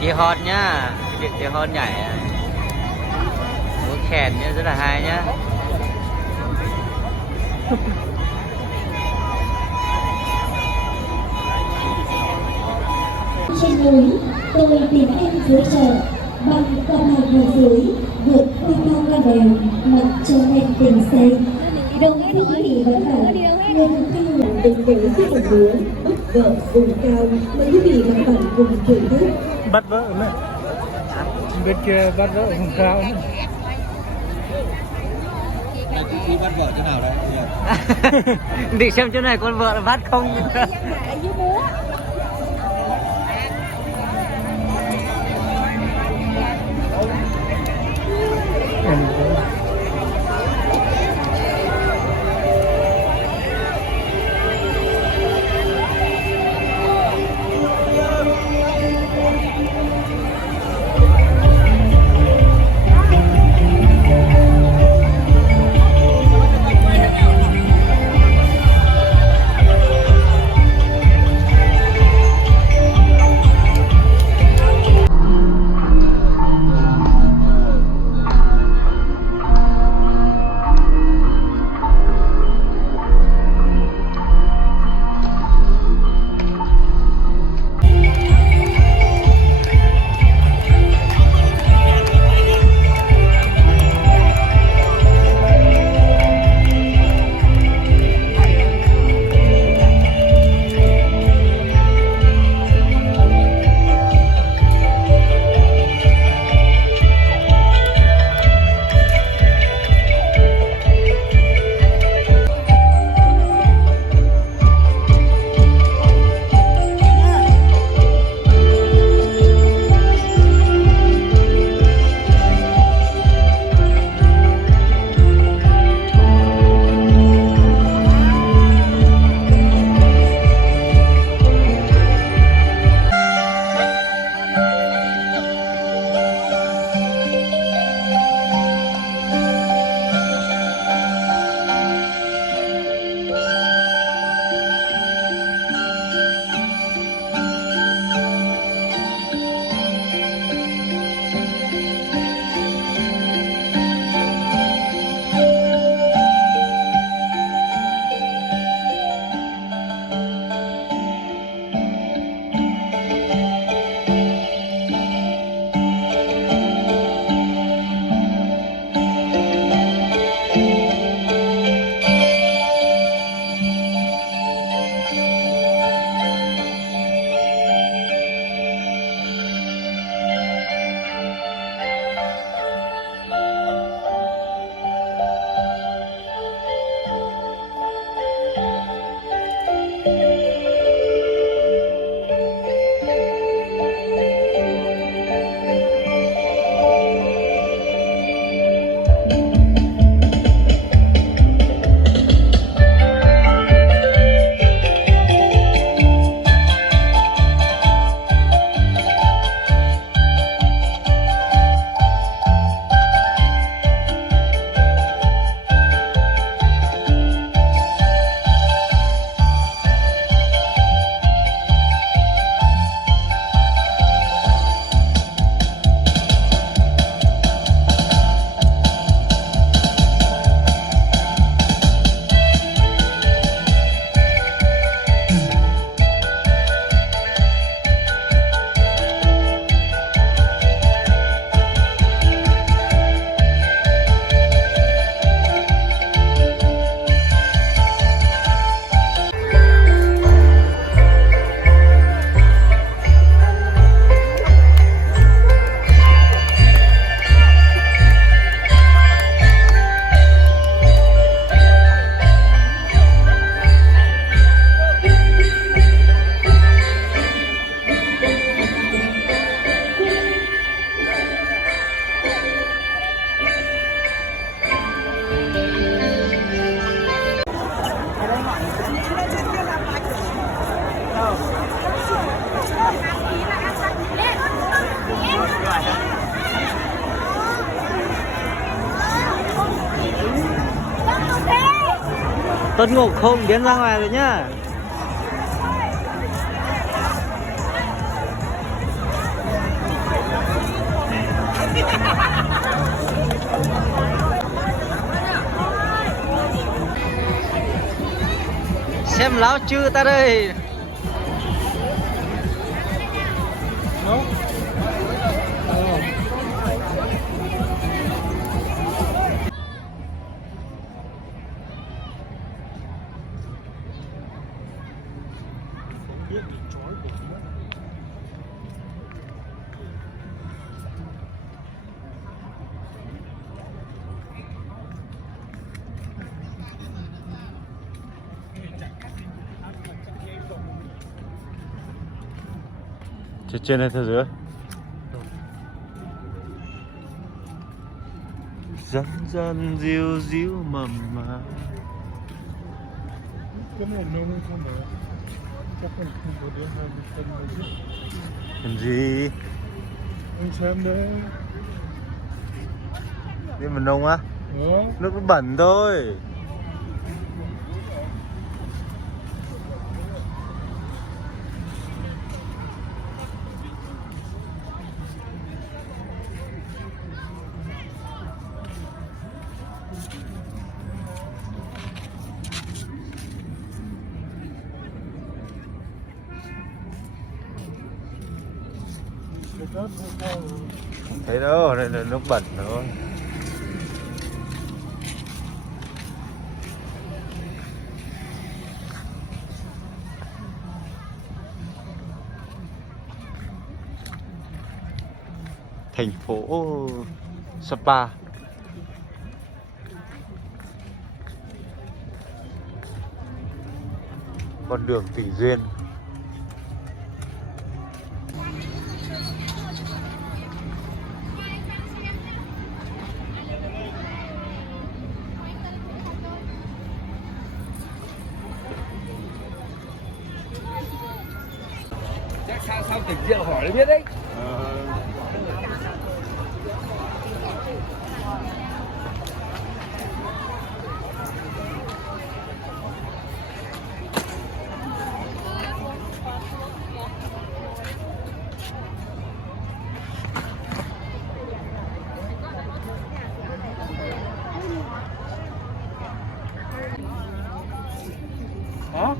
chia hot nhá, việc chia hot nhảy muốn kèn nhá, rất là hay nhá. Trên núi tôi tìm em dưới trời, bằng con hạt ở dưới vượt qua cao qua đèo, mặc cho em tình say đồng phương hỉ vẫn bảo người thực cao là đừng để với một đứa bắt vợ vùng cao mấy vì bằng bản vùng tuổi thấp bắt vợ mẹ bên kia bắt vợ vùng cao đi bắt vợ chỗ nào đấy? Định xem chỗ này con vợ là bắt không? Tuấn Ngục không biến ra ngoài rồi nhá. xem lão chư ta đây. No? Oh. trên hay dưới? Dần dần diêu diêu mầm mà. Cái này nó không được. Chắc là không có đứa hai mươi phân rồi chứ. Làm gì? Anh xem đấy. Đi mình nông á? Đó. Nước nó bẩn thôi. Không thấy đâu, đây là nước bẩn thôi. Thành phố Sapa. Con đường Tỷ Duyên. Chắc sao tỉnh rượu hỏi nó biết đấy.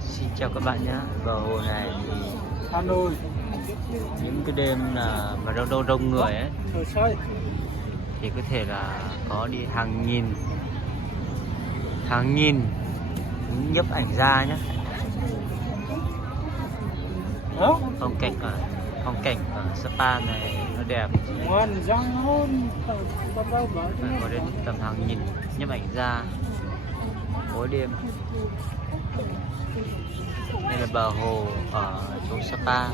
Xin chào các bạn nhé. Vào hồ này thì Hanoi. những cái đêm là mà đông người ấy thì có thể là có đi hàng nghìn nhiếp ảnh gia nhé. Phong cảnh ở Sapa này nó đẹp. Ngon răng hơn. Có đến tầm hàng nghìn nhiếp ảnh gia mỗi đêm. Đây là bờ hồ ở chỗ Sapa.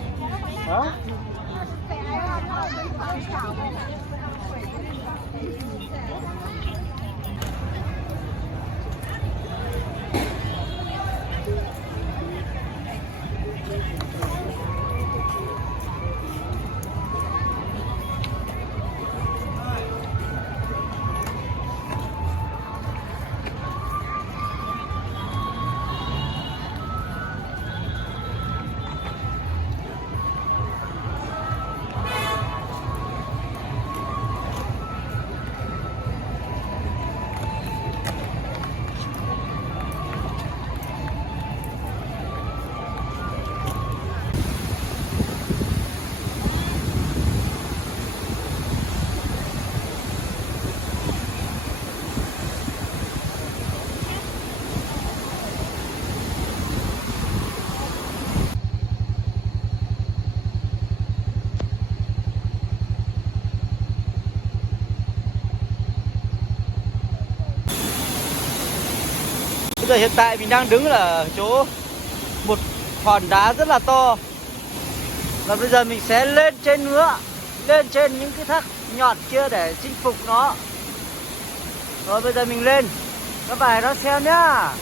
Bây giờ hiện tại mình đang đứng ở chỗ một hòn đá rất là to. Và bây giờ mình sẽ lên trên nữa, lên trên những cái thác nhọn kia để chinh phục nó. Rồi bây giờ mình lên, các bạn đón xem nhá.